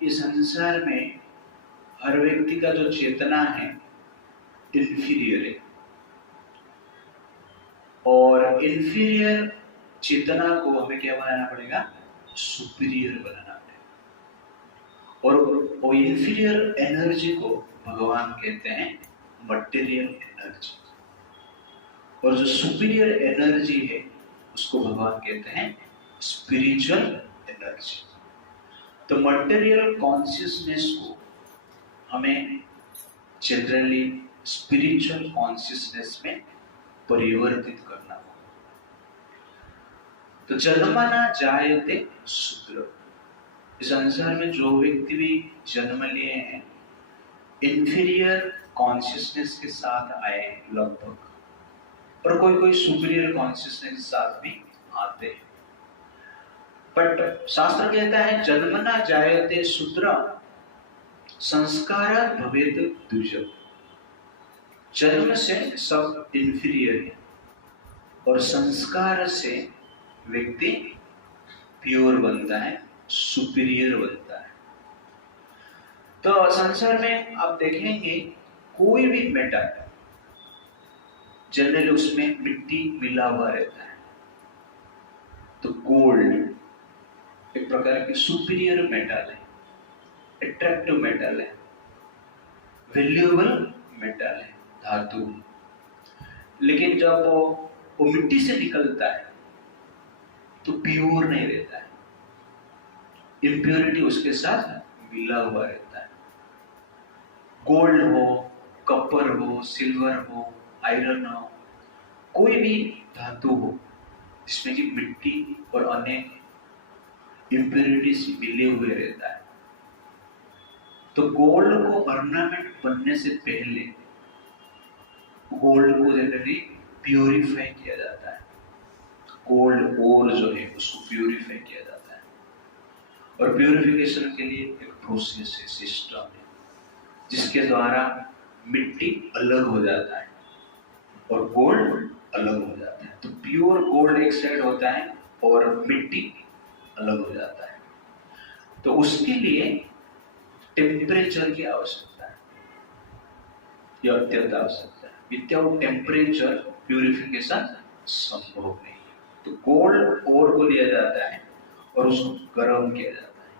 इस संसार में हर व्यक्ति का जो चेतना है इंफीरियर है, और इंफीरियर चेतना को हमें क्या बनाना पड़ेगा? सुपीरियर बनाना पड़ेगा। और वो इंफीरियर एनर्जी को भगवान कहते हैं मटेरियल एनर्जी, और जो सुपीरियर एनर्जी है उसको भगवान कहते हैं स्पिरिचुअल एनर्जी। तो मटेरियल कॉन्शियसनेस को हमें जनरली स्पिरिचुअल कॉन्शियसनेस में परिवर्तित करना होगा। तो जन्मना जायते शूद्र, इस संसार में जो व्यक्ति भी जन्म लिए हैं इंफीरियर कॉन्शियसनेस के साथ आए लगभग, और कोई कोई सुपीरियर कॉन्शियसनेस के साथ भी आते हैं। बट शास्त्र कहता है जन्मना जायते शूद्र संस्कारात् भवेत् द्विज। जन्म से सब इंफीरियर है और संस्कार से व्यक्ति प्योर बनता है, सुपीरियर बनता है। तो संसार में आप देखेंगे कोई भी मेटल जनरली उसमें मिट्टी मिला हुआ रहता है। तो गोल्ड एक प्रकार की सुपीरियर मेटल है, अट्रैक्टिव मेटल है, वैल्यूएबल मेटल है, धातु। लेकिन जब वो मिट्टी से निकलता है तो प्योर नहीं रहता है, इम्प्योरिटी उसके साथ मिला हुआ रहता है। गोल्ड हो, कॉपर हो, सिल्वर हो, आयरन हो, कोई भी धातु हो जिसमें कि मिट्टी और अनेक इम्प्योरिटीज मिले हुए रहता है। तो गोल्ड को ऑर्नामेंट बनने से पहले गोल्ड को जनरली प्यूरिफाई किया जाता है। गोल्ड ओर जो है उसको प्यूरिफाई किया जाता है, और प्यूरिफिकेशन के लिए एक प्रोसेस है, सिस्टम है, जिसके द्वारा मिट्टी अलग हो जाता है और गोल्ड अलग हो जाता है। तो प्योर गोल्ड एक साइड होता है और मिट्टी अलग हो जाता है। तो उसके लिए टेम्परेचर की आवश्यकता है, यह अत्यंत आवश्यकता है। विदाउट टेम्परेचर प्यूरिफिकेशन संभव नहीं है। तो गोल्ड ओर को लिया जाता है और उसको गर्म किया जाता है।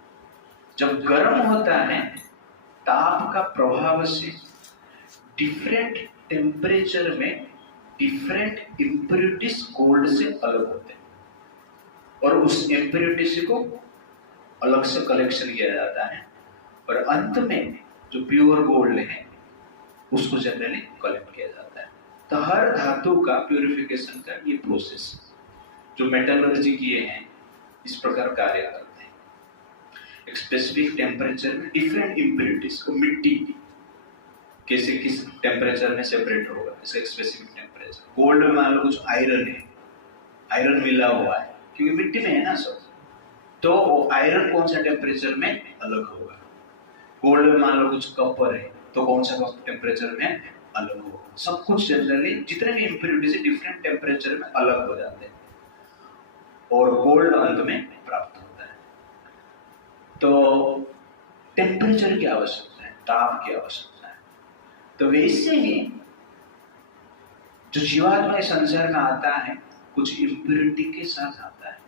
जब गर्म होता है ताप का प्रभाव से डिफरेंट टेम्परेचर में डिफरेंट इम्प्योरिटीज गोल्ड से अलग होते हैं, और उस इम्प्योरिटीज को अलग से कलेक्शन किया जाता है, और अंत में जो प्योर गोल्ड है उसको जनरली कलेक्ट किया जाता है। तो हर धातु का प्यूरिफिकेशन का ये प्रोसेस जो मेटलर्जी किए हैं इस प्रकार कार्य करते हैं। एक स्पेसिफिक टेम्परेचर में डिफरेंट इम्प्योरिटीज को मिट्टी कैसे किस टेम्परेचर में सेपरेट होगा, इसका एक स्पेसिफिक टेम्परेचर। गोल्ड में मान लो कुछ आयरन है, आयरन मिला हुआ है क्योंकि मिट्टी में है ना सब, तो आयरन कौन सा टेम्परेचर में अलग होगा। गोल्ड में मान लो कुछ कॉपर है तो कौन सा टेम्परेचर में अलग होगा। सब कुछ जनरली जितने भी इम्प्योरिटीज है डिफरेंट टेम्परेचर में अलग हो जाते हैं और गोल्ड अंत में प्राप्त होता है। तो टेम्परेचर की आवश्यकता है, ताप की आवश्यकता है। तो वैसे ही जो जीवात्मा इस संसार में आता है कुछ इम्प्योरिटी के साथ आता है।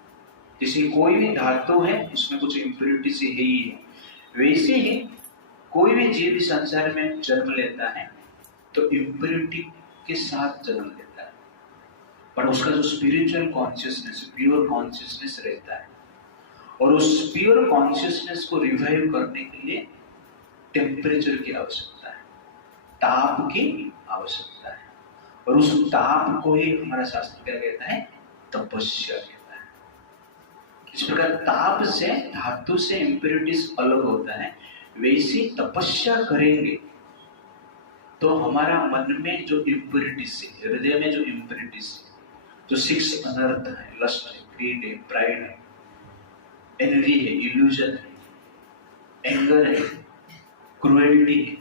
जैसे कोई भी धातु है उसमें कुछ इम्प्योरिटी से ही है, वैसे ही कोई भी जीव इस संसार में जन्म लेता है तो इम्प्योरिटी के साथ जन्म लेता है, पर उसका जो स्पिरिचुअल कॉन्शियसनेस, प्योर कॉन्शियसनेस रहता है, और उस प्योर कॉन्शियसनेस को रिवाइव करने के लिए टेम्परेचर की आवश्यकता है, ताप की आवश्यकता है, और उस ताप को ही हमारा शास्त्र क्या कहता है? तपस्या कहता है। इस प्रकार ताप से, धातु से इम्प्योरिटीज अलग होता है। वैसी तपस्या करेंगे तो हमारा मन में जो इम्प्योरिटीज है, हृदय में जो इम्प्योरिटीज है, जो 6 अनर्थ है, लस्ट है, ग्रीड है, प्राइड है, एनवी है, इल्यूजन है, एंगर है, क्रुएलिटी है,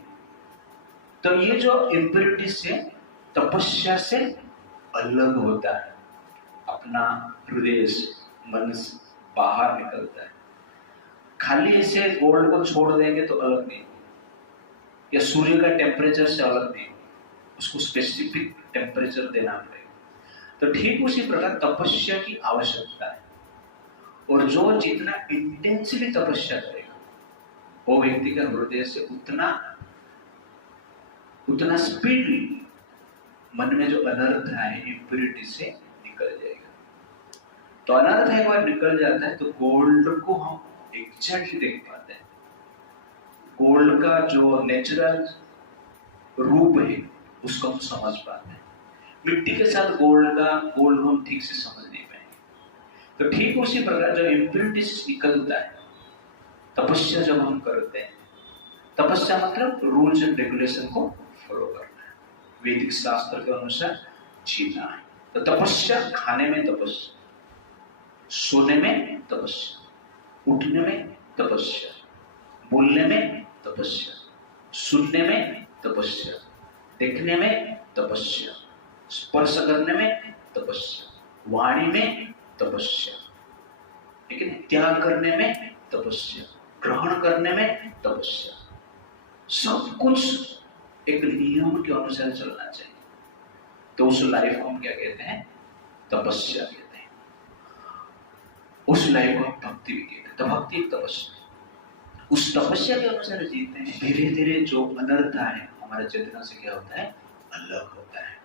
तो ये जो इम्प्योरिटीज है तपस्या से अलग होता है, अपना हृदय से, मन से बाहर निकलता है। खाली ऐसे गोल्ड को छोड़ देंगे तो अलग नहीं, या सूर्य का टेम्परेचर से अलग नहीं, उसको स्पेसिफिक टेम्परेचर देना पड़ेगा। तो ठीक उसी प्रकार तपस्या की आवश्यकता है, और जो जितना इंटेंसिवली तपस्या करेगा वो व्यक्ति का हृदय से उतना स्पीडली मन में जो अनर्थ है, इम्प्योरिटी से निकल जाएगा। तो अनर्थ एक बार निकल जाता है तो गोल्ड को हम एग्जैक्टली देख पाते हैं। गोल्ड का जो नेचुरल रूप है उसको हम समझ पाते हैं। मिट्टी के साथ गोल्ड को हम ठीक से समझ नहीं पाएंगे। तो ठीक उसी प्रकार जब इम्प्योरिटी से निकलता है, तपस्या जब हम करते हैं, तपस्या मतलब रूल्स एंड रेगुलेशन को फॉलो करना है, वैदिक शास्त्र के अनुसार जीना है। तो तपस्या, खाने में तपस्या, सोने में तपस्या, उठने में तपस्या, बोलने में तपस्या, सुनने में तपस्या, देखने में तपस्या, स्पर्श करने में तपस्या, वाणी में तपस्या, लेकिन त्याग करने में तपस्या, ग्रहण करने में तपस्या, सब कुछ एक नियम के अनुसार चलना चाहिए। तो उस लाइफ को हम क्या कहते हैं? तपस्या कहते हैं। उस लाइफ को हम भक्ति भी कहते हैं। तो भक्ति एक तपस्या, उस तपस्या के अनुसार जीते हैं। धीरे धीरे जो अनर्थ है हमारे चेतना से क्या होता है? अलग होता है।